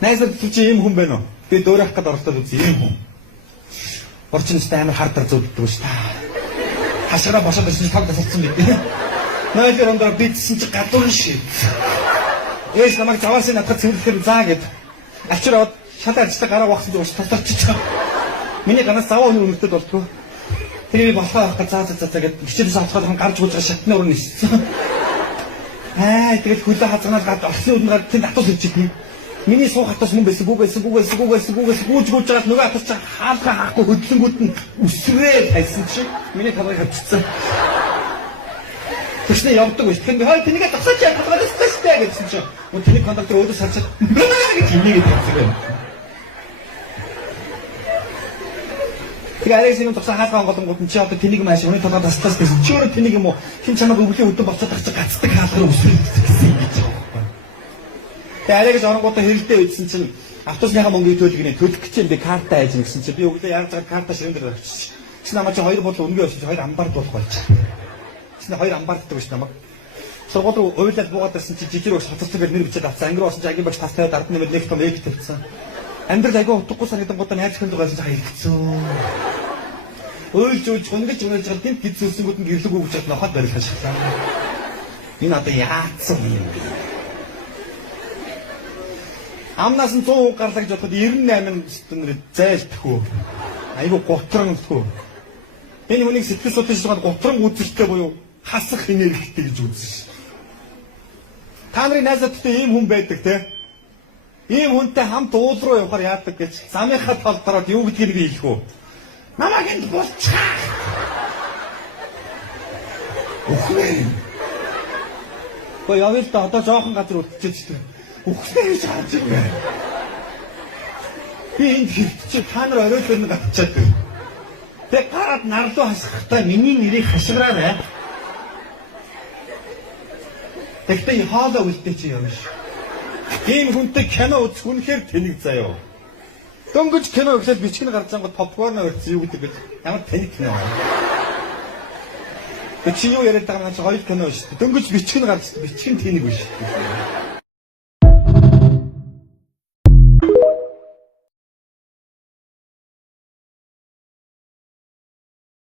Найсад чи ийм хүн байна уу? Би дөөрөх гээд оролдоод үзье ийм хүн. Орчинстай амар хардар зүуддэг шүү дээ. Хашгираа бошоод ирсэн тав тасалсан бид. Найдэр ондоо бидсэн чи гадуур шээ. Ээж намайг заваарсан надад цэвэрлэхээр заа гэд. Ачираад шалаа ажлаа гараа вахсан зүгш тасалчихсан. Миний ганаас заваа өнөр өнөртөд болтгоо. Тэгээ би болохоо авах гэж заа гэд хичээлээс авахад гарч гүйж шатны уран ниссэн. Тэгээд хөлөө хазганаад гад орсны үдэн гад тэнд атус хэлчихний. Миний суух атус мөн байсан гүүгээс гүүж байгаа нөгөө атус чаа хаалгаа хаахгүй хөдлөнгүүд нь үсрээ тайсан чи миний тавыг хавчсан. Тэсний явдаг биш. Тэгэхээр хой тэнийгээ тасаач яах вэ гэсэн чи. Тэний кондуктор өөдөө сарчаад гэж инээгээд тавьсан. Тэгээ арайс юм тусаа хаалгаа голонгууд нь чи одоо тэнийг маш өнөө толгой тастаас гэсэн. Чи өөрөө тэнийг юм уу? Хин чамайг өвлийн өдөө болцоод тагч гацдаг хаалгаар үсрээ гэсэн юм гэж. Тэгээ арайс оронгуудаа хэрэлдээ үйдсэн чинь автобусныхаа мөнгөийг төлөх гэж юм би картаа айж гэсэн чи би өглөө яаж байгаа картаа ширэн дээр авчихсан. Чи намайг чи хоёр бол өнгөө өсөж хоёр амбард болох болж байгаа. Чи хоёр амбарддаг биш намайг. Сургууль руу уйлаад буугаад ирсэн чи жижиг ус хатцдаг гэж нэр бичээд авсан. Ангир болсон чи агийн багш тас тавиад ард нэмээд нэг том эйк тавьсан. Амьдрал айгүй утгагүй санагдангуудаа найз хүн дугаарсан чи хэлгэцүү. Ойлж унгаж байгаа гинт гид зүсэнгүүд нь гэрлэг өгч чад нохоод барих хашглаа. Энэ одоо яатсан юм бэ? Амнаас нь 100 гарлагж бодоход 98 нэр зайлтхүү. Айгүй гутрангтхүү. Энэ хүнийг сэтгэл судлаач байгаа гутран үзэлтэй буюу хасах энергитэй гэж үзсэн ш. Та нарын найзуудтай ийм хүн байдаг те. Ийм хүнтэй хамт уул руу явахаар яадаг гэж замынхаа толдороод юу гэдгийг би хэлэх үү? Намайг энд болчихаа. Өхөө. Гоо явъя л да одоо жоохон газар үлдчихэж байна. Өхөө гэж харж байгаа. Би энд хэрчээ та нар орой л нэг авчаад байна. Тэг гараад нарлуу хасахтаа миний нэрийг хашгираарай. Тэгтээ хаалаа үлдээ чи явна ш. Ийм хүнтэй кино үзэх үнэхээр тэнэг заяа. Дөнгөж кино гэхэл бичгэн гарч байгаа попкорн өрцөө юу гэдэг ямар тэнэг кино. Чи юу яриад байгаа юм чи хоёр кино шүү дээ. Дөнгөж бичгэн гарч бичгэн тэнэг биш.